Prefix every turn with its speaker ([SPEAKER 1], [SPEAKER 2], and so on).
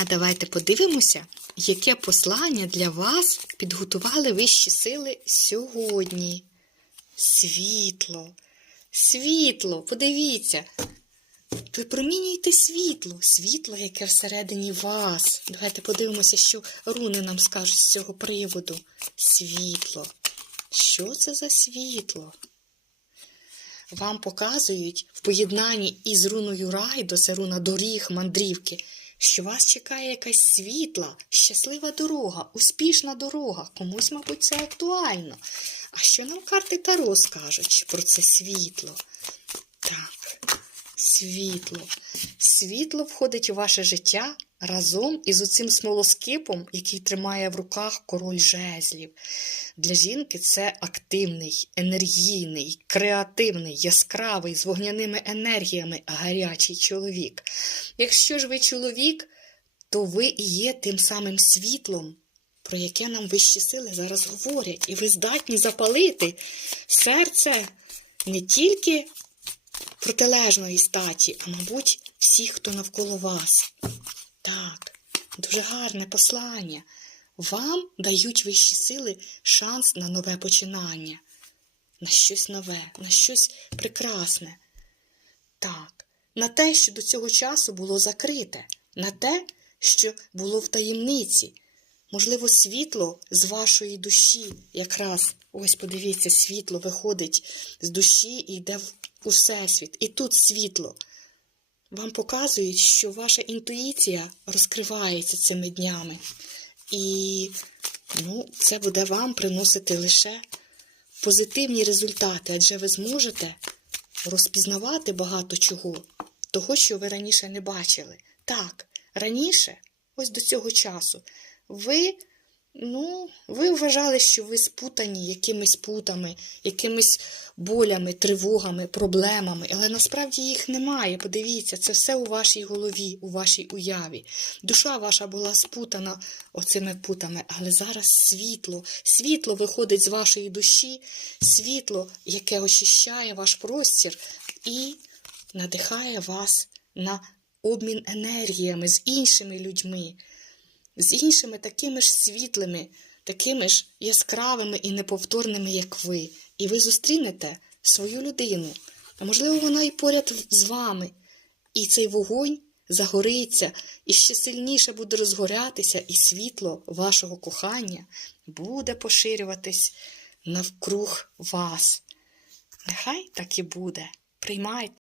[SPEAKER 1] А давайте подивимося, яке послання для вас підготували вищі сили сьогодні. Світло, світло, подивіться. Ви промінюєте світло, світло, яке всередині вас. Давайте подивимося, що руни нам скажуть з цього приводу. Світло. Що це за світло? Вам показують в поєднанні із руною Райдо, це руна доріг, мандрівки, що вас чекає якась світла, щаслива дорога, успішна дорога. Комусь, мабуть, це актуально. А що нам карти Таро скажуть про це світло? Так, світло. Світло входить у ваше життя разом із оцим смолоскипом, який тримає в руках король жезлів. Для жінки це активний, енергійний, креативний, яскравий, з вогняними енергіями гарячий чоловік. Якщо ж ви чоловік, то ви і є тим самим світлом, про яке нам вищі сили зараз говорять, і ви здатні запалити серце не тільки протилежної статі, а, мабуть, всіх, хто навколо вас. Так, дуже гарне послання. Вам дають вищі сили шанс на нове починання, на щось нове, на щось прекрасне. Так, на те, що до цього часу було закрите, на те, що було в таємниці. Можливо, світло з вашої душі, якраз, ось подивіться, світло виходить з душі і йде в усесвіт. І тут світло. Вам показують, що ваша інтуїція розкривається цими днями. І ну, це буде вам приносити лише позитивні результати, адже ви зможете розпізнавати багато чого, того, що ви раніше не бачили. Так, раніше, ось до цього часу, ви, ну, ви вважали, що ви спутані якимись путами, якимись болями, тривогами, проблемами, але насправді їх немає. Подивіться, це все у вашій голові, у вашій уяві. Душа ваша була спутана оцими путами, але зараз світло, світло виходить з вашої душі, світло, яке очищає ваш простір і надихає вас на обмін енергіями з іншими людьми з іншими такими ж світлими, такими ж яскравими і неповторними, як ви. І ви зустрінете свою людину. А можливо, вона і поряд з вами. І цей вогонь загориться, і ще сильніше буде розгорятися, і світло вашого кохання буде поширюватись навкруг вас. Нехай так і буде. Приймайте.